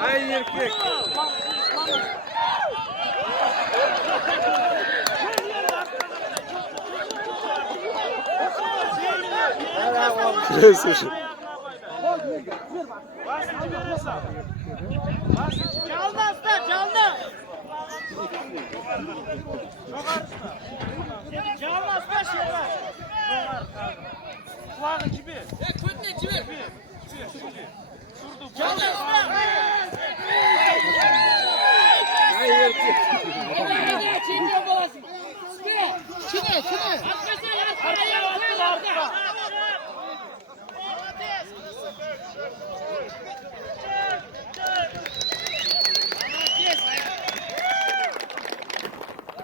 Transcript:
Ay erkek. Kırıyorsun. Çaldı aslan çaldı. Çaldı aslan şey var. Kulağın gibi. Ya kötü gibi. Çaldı aslan. Ay erkek. Çine.